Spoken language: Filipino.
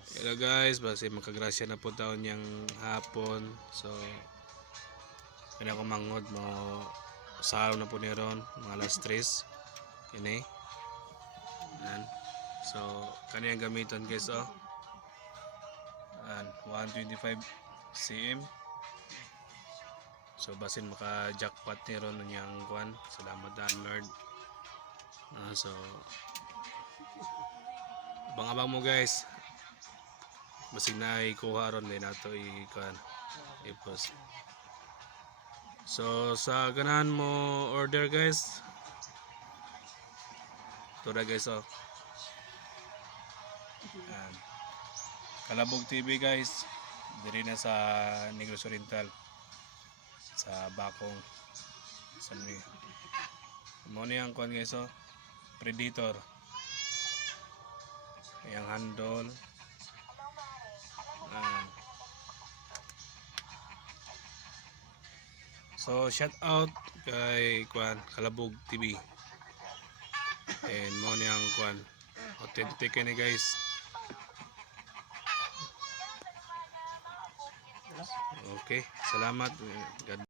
Hello guys, basi makagrasya na po taon niyang hapon. So, kanya ko mangod mo sa na po ni ron, mga alas 3. Kini. Yan. So, kaniyang gamiton guys oh. Yan, 125 cm. So, basin maka-jackpot ni ron niyang kuan. Salamat dan Lord. So, abang-abang mo guys. Basig na ikuha ron din nato i-kuan i-post. So sa ganahan mo order guys, tura guys oh. Yan. Kalabog TV guys, diri na sa Negros Oriental, sa Bakong Sanmi. Mo ni ang kuan guys oh, Predator. Yang handle. So shout out kay Kuan Kalabog TV. And mo niyang Kuan authentic ni guys. Okay, salamat. God